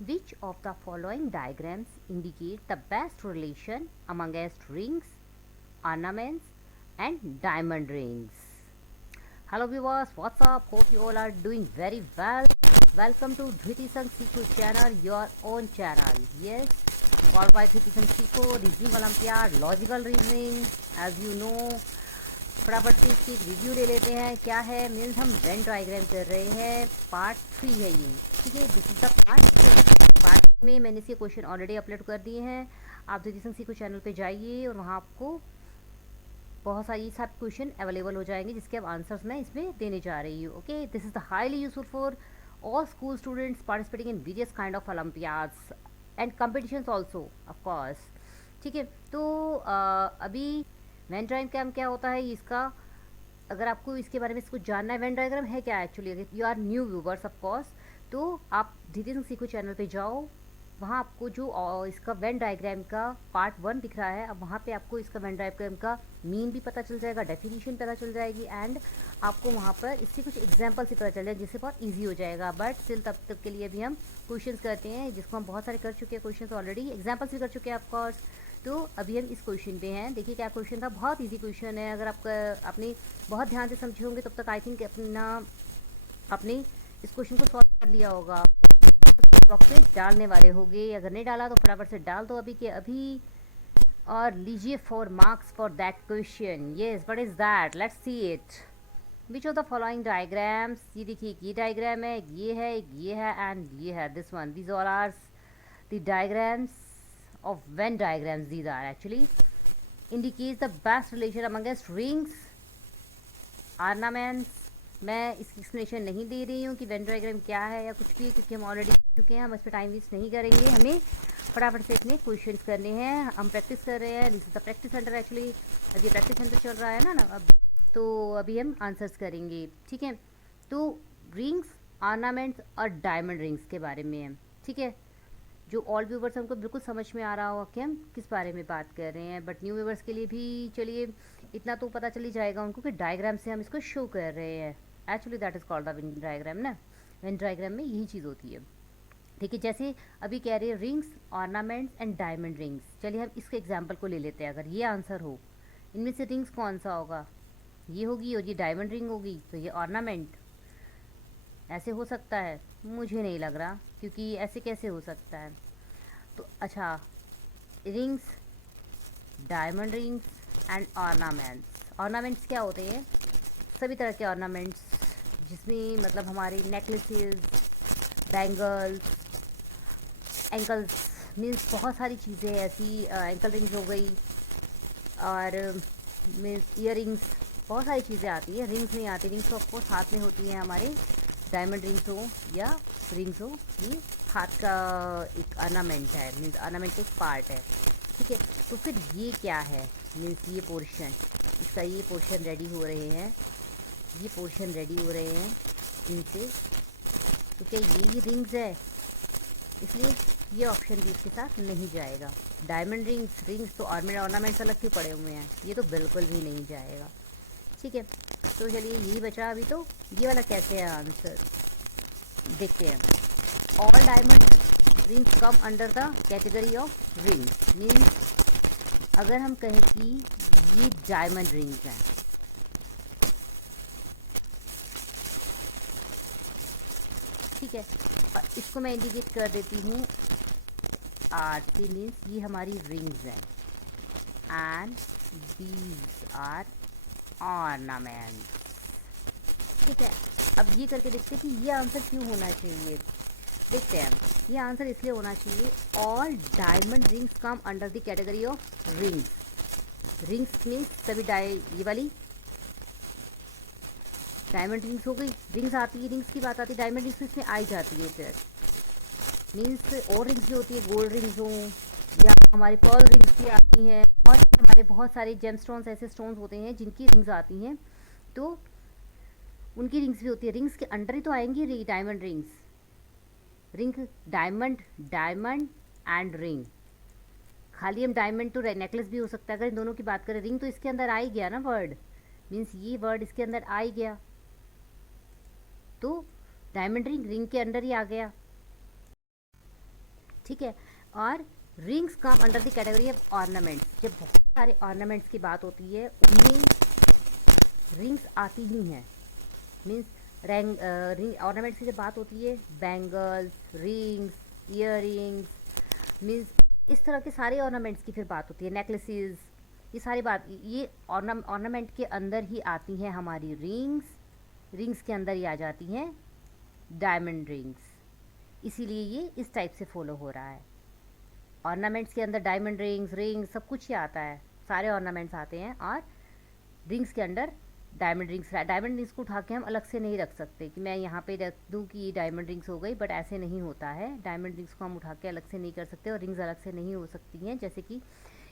Which of the following diagrams indicate the best relation amongst rings, ornaments, and diamond rings? Hello viewers, what's up? Hope you all are doing very well. Welcome to Dhriti Sang Sikho channel, your own channel. Yes, powered by Dhriti Sang Sikho, Reasoning Olympiad, Logical Reasoning. As you know, फटाफट से इसकी review ले लेते हैं। क्या है means हम Venn diagram कर रहे हैं, पार्ट 3 है ये, ठीक है। जिसका पार्ट में मैंने इसके क्वेश्चन ऑलरेडी अपलोड कर दिए हैं। आप धृति संग सीखो चैनल पे जाइए और वहाँ आपको बहुत सारी सब क्वेश्चन अवेलेबल हो जाएंगे जिसके अब आंसर्स मैं इसमें देने जा रही हूँ। Okay, this is the highly useful for all school students participating in various kind of Olympiads and competitions also of course, ठीक है। तो अभी वेन डायग्राम क्या होता है इसका, अगर आपको इसके बारे में कुछ जानना है, वेन डायग्राम है क्या एक्चुअली, अगर you are new viewers of course, तो आप धृति संग सीखो चैनल पे जाओ। वहाँ आपको जो इसका वेन डायग्राम का पार्ट 1 दिख रहा है, अब वहाँ पे आपको इसका वेन डायग्राम का मीन भी पता चल जाएगा, डेफिनेशन पता चल जाएगी, एंड आपको वहाँ पर इससे कुछ एग्जाम्पल से पता चल जाएगा जिससे बहुत ईजी हो जाएगा। बट स्टिल तब तक के लिए भी हम क्वेश्चंस करते हैं जिसको हम बहुत सारे कर चुके हैं, क्वेश्चंस ऑलरेडी, एग्जाम्पल्स भी कर चुके हैं ऑफकोर्स। तो अभी हम इस क्वेश्चन पे हैं। देखिए क्या क्वेश्चन था, बहुत इजी क्वेश्चन है। अगर आप अपने बहुत ध्यान से समझे होंगे तब तक आई थिंक अपने इस क्वेश्चन को सॉल्व कर लिया होगा। अप्रोप्रिएट डालने वाले होंगे, अगर नहीं डाला तो फटाफट से डाल दो अभी के अभी और लीजिए 4 marks for that question. Yes, what is that, let's see it. Which of the following diagrams, ये देखिए ये डायग्राम है, ये है एंड ये है, this one, these all are the diagrams of Venn diagrams. These are actually indicates the best relation amongst rings, ornaments. मैं इसकी एक्सप्लेनेशन नहीं दे रही हूँ कि वेन डायग्राम क्या है या कुछ भी, क्योंकि हम ऑलरेडी कर चुके हैं, हम इस पर टाइम वेस्ट नहीं करेंगे। हमें फटाफट से अपने क्वेश्चंस करने हैं, हम प्रैक्टिस कर रहे हैं। This is the practice centre actually, अभी प्रैक्टिस सेंटर चल रहा है ना अब, तो अभी हम आंसर्स करेंगे, ठीक है। तो रिंग्स, ऑर्नामेंट्स और डायमंड रिंग्स के बारे में है, ठीक है। जो ऑल व्यूवर्स हमको बिल्कुल समझ में आ रहा होगा कि हम किस बारे में बात कर रहे हैं, बट न्यू व्यूवर्स के लिए भी चलिए इतना तो पता चल ही जाएगा उनको कि डायग्राम से हम इसको शो कर रहे हैं। Actually that is called the Venn diagram ना, वेन डायग्राम में यही चीज़ होती है, ठीक है। जैसे अभी कह रहे हैं rings, ornaments and diamond rings, चलिए हम इसके एग्जाम्पल को ले लेते हैं। अगर ये आंसर हो, इनमें से रिंग्स कौन सा होगा, ये होगी और ये डायमंड रिंग होगी, तो ये ऑर्नामेंट। ऐसे हो सकता है? मुझे नहीं लग रहा, क्योंकि ऐसे कैसे हो सकता है। तो अच्छा, rings, diamond rings and ornaments. Ornaments क्या होते हैं, सभी तरह के ऑर्नामेंट्स जिसमें मतलब हमारे नेकलेसेस, बैंगल्स, एंकल्स, मीन्स बहुत सारी चीज़ें ऐसी, एंकल रिंग्स हो गई और ईयर रिंग्स, बहुत सारी चीज़ें आती है। रिंग्स नहीं आती, रिंग्स तो ऑफकोर्स हाथ में होती हैं हमारे, डायमंड रिंग्स हो या रिंग्स हो, ये हाथ का एक ऑर्नामेंट है, मीन्स ऑर्नामेंट एक पार्ट है, ठीक है। तो फिर ये क्या है, मीन्स ये पोर्शन, इसका ये पोर्शन रेडी हो रहे हैं, ये पोर्शन रेडी हो रहे हैं इनसे, तो क्या ये रिंग्स है, इसलिए ये ऑप्शन भी इसके साथ नहीं जाएगा। डायमंड रिंग्स, रिंग्स तो ऑर्नामेंट्स अलग क्यों पड़े हुए हैं, ये तो बिल्कुल भी नहीं जाएगा, ठीक है। तो चलिए यही बचा अभी, तो ये वाला कैसे है आंसर, देखते हैं। All diamond rings come under the category of rings, means अगर हम कहें कि ये डायमंड रिंग्स हैं, ठीक है, इसको मैं इंडिकेट कर देती हूँ आर से, मीन्स ये हमारी रिंग्स हैं एंड दीज आर ऑर्नामेंट्स, ठीक है। अब ये करके देखते हैं कि ये आंसर क्यों होना चाहिए। देखते हैं, ये आंसर इसलिए होना चाहिए, all diamond rings come under the category of rings. Rings means सभी ये वाली डायमंड रिंग्स हो गई, रिंग्स आती है, रिंग्स की बात आती है, डायमंड रिंग्स इसमें आई जाती है फिर, मीन्स और रिंग्स भी होती है, गोल्ड रिंग्स हो या हमारी पर्ल रिंग्स भी आती हैं, और हमारे बहुत सारे जेम स्टोन्स, ऐसे स्टोन्स होते हैं जिनकी रिंग्स आती हैं, तो उनकी रिंग्स भी होती है। रिंग्स के अंडर ही तो आएंगी diamond rings, ring, diamond, diamond and ring, खाली हम डायमंड तो नेकलेस भी हो सकता है। अगर इन दोनों की बात करें, रिंग तो इसके अंदर आ ही गया ना वर्ड, मीन्स ये वर्ड इसके अंदर आ ही गया, तो डायमंड रिंग रिंग के अंदर ही आ गया। ठीक है। और rings come under the category of ornaments. जब बहुत सारे ऑर्नामेंट्स की बात होती है उनमें रिंग्स आती ही हैं। मीन्स रिंग ऑर्नामेंट्स की जब बात होती है, बैंगल्स, रिंग्स, ईयररिंग्स, मीन्स इस तरह के सारे ऑर्नामेंट्स की फिर बात होती है, नेकलेसेस, ये सारी बात, ये ऑर्नामेंट के अंदर ही आती हैं हमारी रिंग्स। रिंग्स के अंदर ही आ जाती हैं डायमंड रिंग्स, इसीलिए ये इस टाइप से फॉलो हो रहा है। ऑर्नामेंट्स के अंदर डायमंड रिंग्स सब कुछ ही आता है, सारे ऑर्नामेंट्स आते हैं, और रिंग्स के अंदर डायमंड रिंग्स को उठा के हम अलग से नहीं रख सकते कि मैं यहाँ पे रख दूँ कि ये डायमंड रिंग्स हो गई, बट ऐसे नहीं होता है। डायमंड रिंग्स को हम उठा के अलग से नहीं कर सकते, और रिंग्स अलग से नहीं हो सकती हैं, जैसे कि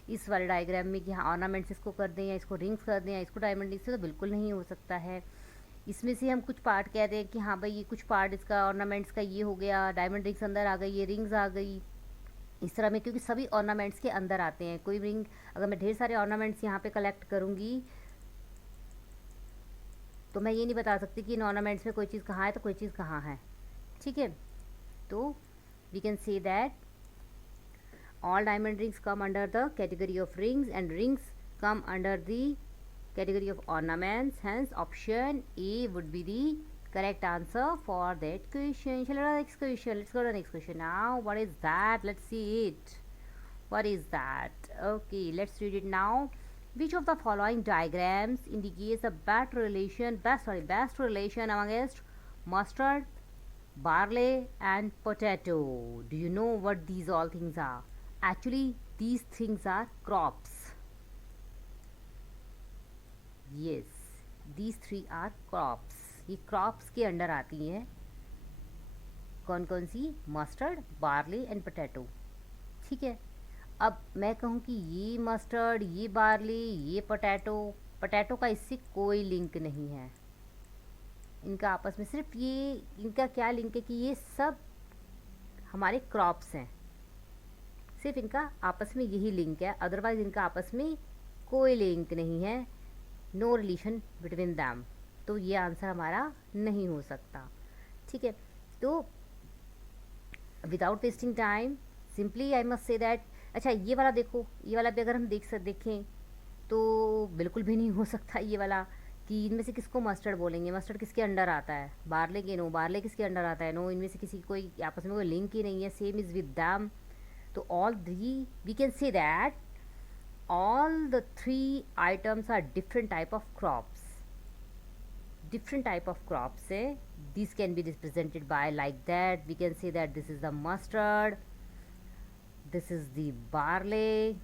इस वाले डायग्राम में कि हाँ ऑर्नामेंट्स इसको कर दें या इसको रिंग्स कर दें या इसको डायमंड रिंग्स से, तो बिल्कुल नहीं हो सकता है। इसमें से हम कुछ पार्ट कह दें कि हाँ भाई ये कुछ पार्ट इसका ऑर्नामेंट्स का ये हो गया, डायमंड रिंग्स अंदर आ गई, ये रिंग्स आ गई, इस तरह में, क्योंकि सभी ऑर्नामेंट्स के अंदर आते हैं। कोई रिंग, अगर मैं ढेर सारे ऑर्नामेंट्स यहाँ पे कलेक्ट करूँगी तो मैं ये नहीं बता सकती कि इन ऑर्नामेंट्स में कोई चीज़ कहाँ है तो कोई चीज़ कहाँ है, ठीक है। तो we can say that all diamond rings come under the category of rings and rings come under the category of ornaments, hence option A would be the correct answer for that question. Shall we go to the next question? Let's go to the next question now. What is that? Let's see it. What is that? Okay, let's read it now. Which of the following diagrams indicates a best relation amongst mustard, barley and potato? Do you know what these all things are? Actually, these things are crops. Yes, these three are crops. ये crops के under आती हैं। कौन कौन सी? Mustard, barley and potato, ठीक है। अब मैं कहूँ कि ये मस्टर्ड, ये बार्ली, ये पोटैटो का इससे कोई लिंक नहीं है। इनका आपस में सिर्फ ये, इनका क्या लिंक है कि ये सब हमारे क्रॉप्स हैं, सिर्फ इनका आपस में यही लिंक है, अदरवाइज इनका आपस में कोई लिंक नहीं है, नो रिलेशन बिटवीन दैम। तो ये आंसर हमारा नहीं हो सकता, ठीक है। तो without wasting time simply I must say that, अच्छा ये वाला देखो, ये वाला भी अगर हम देखें तो बिल्कुल भी नहीं हो सकता ये वाला कि इनमें से किसको मस्टर्ड बोलेंगे। मस्टर्ड किसके अंडर आता है? बार्ले के। नो, बार्ले किसके अंडर आता है? नो, इनमें से किसी कोई आपस में कोई लिंक ही नहीं है। Same is with them. तो all three, we can say that all the three items are different type of crops. Different type of crops. These can be represented by like that. We can say that this is the mustard, this is the barley,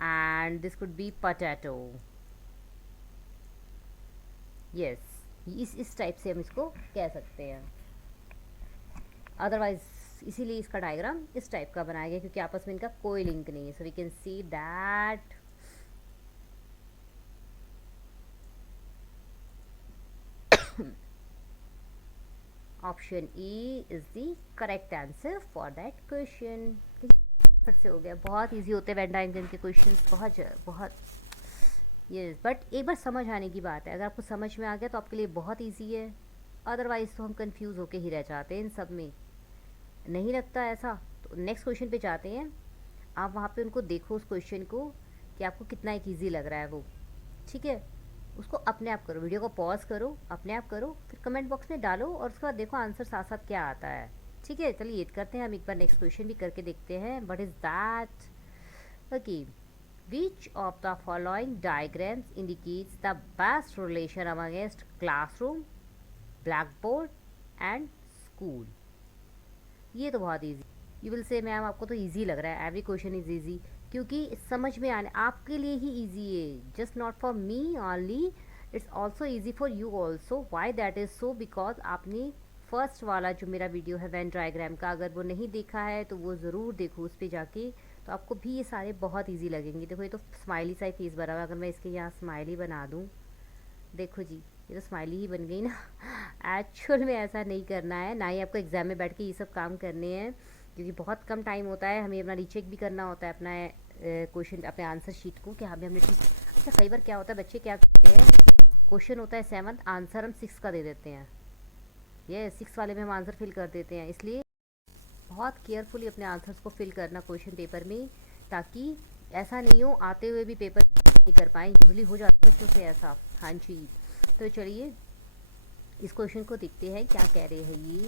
and this could be potato. Yes, इस type से हम इसको कह सकते हैं। Otherwise इसीलिए इसका diagram इस टाइप का बनाया गया, क्योंकि आपस में इनका कोई लिंक नहीं है। So we can see that option E is the correct answer for that question. फट से हो गया, बहुत इजी होते हैं वेन डायग्राम के क्वेश्चन, बहुत यस। बट एक बार समझ आने की बात है, अगर आपको समझ में आ गया तो आपके लिए बहुत ईजी है, अदरवाइज तो हम कंफ्यूज होके ही रह जाते हैं इन सब में। नहीं लगता ऐसा? तो नेक्स्ट क्वेश्चन पे जाते हैं। आप वहाँ पे उनको देखो, उस क्वेश्चन को, कि आपको कितना एक ईजी लग रहा है वो, ठीक है। उसको अपने आप करो, वीडियो को पॉज करो, अपने आप करो, फिर कमेंट बॉक्स में डालो, और उसके बाद देखो आंसर साथ साथ क्या आता है, ठीक है। चलिए ये करते हैं, हम एक बार नेक्स्ट क्वेश्चन भी करके देखते हैं। What is that? Okay, which of the following diagrams indicates the best relation amongst classroom, black board and school? ये तो बहुत easy. You will say ma'am आपको तो इजी लग रहा है, एवरी क्वेश्चन इज इजी, क्योंकि समझ में आने आपके लिए ही इजी है, just not for me only, it's also easy for you also. Why that is so? Because आपने फर्स्ट वाला जो मेरा वीडियो है वेन डायग्राम का, अगर वो नहीं देखा है तो वो ज़रूर देखो उस पर जाके, तो आपको भी ये सारे बहुत ईजी लगेंगे। देखो ये तो स्माइली सा फेस बना हुआ है, अगर मैं इसके यहाँ स्माइली बना दूँ, देखो जी ये तो स्माइली ही बन गई ना। एक्चुअल में ऐसा नहीं करना है, ना ही आपको एग्ज़ाम में बैठ के ये सब काम करने हैं, क्योंकि बहुत कम टाइम होता है, हमें अपना रीचेक भी करना होता है अपना क्वेश्चन, अपने आंसर शीट को, कि हाँ भी हमने ठीक। अच्छा कई बार क्या होता है, बच्चे क्या करते हैं, क्वेश्चन होता है 7, आंसर हम 6 का दे देते हैं, ये 6 वाले में हम आंसर फिल कर देते हैं, इसलिए बहुत केयरफुली अपने आंसर्स को फिल करना क्वेश्चन पेपर में, ताकि ऐसा नहीं हो आते हुए भी पेपर नहीं कर पाए। यूजली हो जाता है बच्चों से ऐसा। हाँ जी, तो चलिए इस क्वेश्चन को देखते हैं क्या कह रहे हैं। ये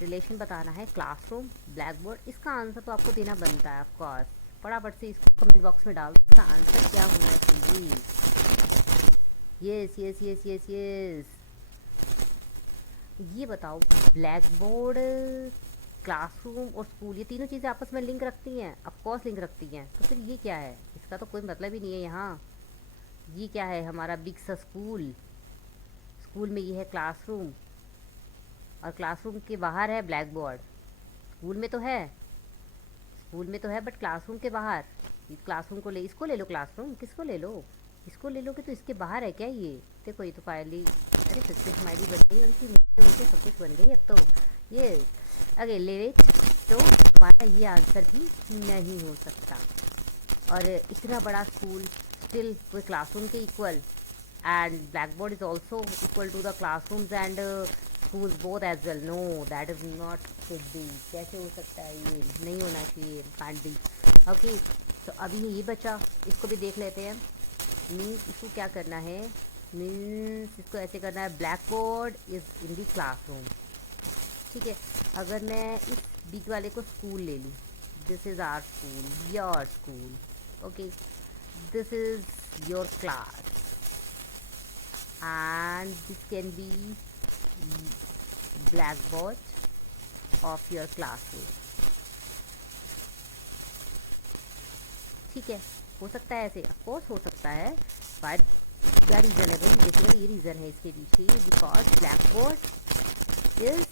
रिलेशन बताना है क्लासरूम ब्लैक बोर्ड। इसका आंसर तो आपको देना बनता है ऑफकोर्स। फटाफट से इसको कमेंट बॉक्स में डाल, इसका आंसर क्या होना चाहिए। Yes yes yes yes yes, ये बताओ ब्लैक बोर्ड, क्लासरूम और स्कूल, ये तीनों चीज़ें आपस में लिंक रखती हैं? ऑफकोर्स लिंक रखती हैं। तो फिर ये क्या है? इसका तो कोई मतलब ही नहीं है यहाँ। ये क्या है? हमारा बिग सा स्कूल, स्कूल में ये है क्लासरूम, और क्लासरूम के बाहर है ब्लैक बोर्ड। स्कूल में तो है, स्कूल में तो है, बट क्लासरूम के बाहर। क्लासरूम को ले, इसको ले लो क्लासरूम, किसको ले लो? इसको ले लोगे तो इसके बाहर है क्या ये? देखो ये तो फाइनली, अरे फिर स्माइली बन गई उनकी, सब कुछ बन गई अब तो। ये अगे ले, तो हमारा ये आंसर भी नहीं हो सकता। और इतना बड़ा स्कूल स्टिल कोई क्लासरूम के equal, and blackboard is also equal to the classrooms and schools both as well. No, that is not should be. कैसे हो सकता है? ये नहीं होना चाहिए, can't be. ओके, तो अभी ये बचा, इसको भी देख लेते हैं। मीन्स इसको क्या करना है? मीन्स इसको ऐसे करना है, black board is in the classroom. ठीक है, अगर मैं इस बीच वाले को स्कूल ले लूँ, this is our school, your school, okay, this is your class, and this can be blackboard of your classroom। ठीक है, हो सकता है ऐसे, ऑफकोर्स हो सकता है, बट क्या रीज़न है? बेसिकली ये रीज़न है इसके पीछे, because blackboard is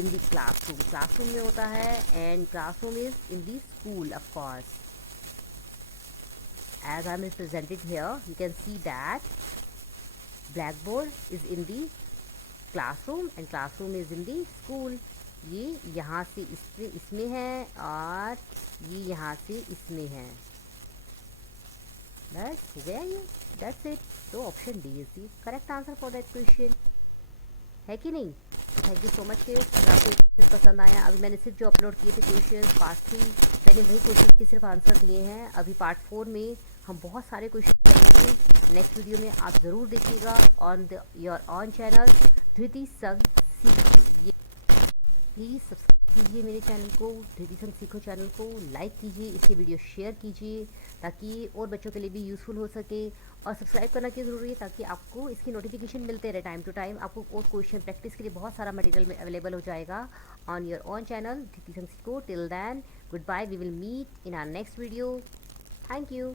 in the classroom, classroom में होता है, and classroom is in the school of course. As I am represented here, you can see that blackboard is in the classroom and classroom is in the school। ये यहाँ से इसमें है और ये यहाँ से इसमें है। बस हो गया ये, दैट्स इट। तो option D is the correct answer for that question, है कि नहीं? Thank you so much kids, पसंद आया। अभी मैंने सिर्फ जो अपलोड किए थे क्वेश्चन, पार्ट 3 मैंने वही क्वेश्चन के सिर्फ आंसर दिए हैं। अभी पार्ट 4 में हम बहुत सारे क्वेश्चन करेंगे। नेक्स्ट वीडियो में आप ज़रूर देखिएगा on your own channel Dhriti Sang सीखो। प्लीज़ सब्सक्राइब कीजिए मेरे चैनल को, धृति संग सीखो चैनल को, लाइक कीजिए, इसके वीडियो शेयर कीजिए ताकि और बच्चों के लिए भी यूज़फुल हो सके। और सब्सक्राइब करना क्यों ज़रूरी है? ताकि आपको इसकी नोटिफिकेशन मिलते रहे टाइम टू टाइम। आपको और क्वेश्चन प्रैक्टिस के लिए बहुत सारा मटेरियल में अवेलेबल हो जाएगा on your own channel Dhriti Sang Seekho. Till then, good bye, we will meet in our next video. Thank you.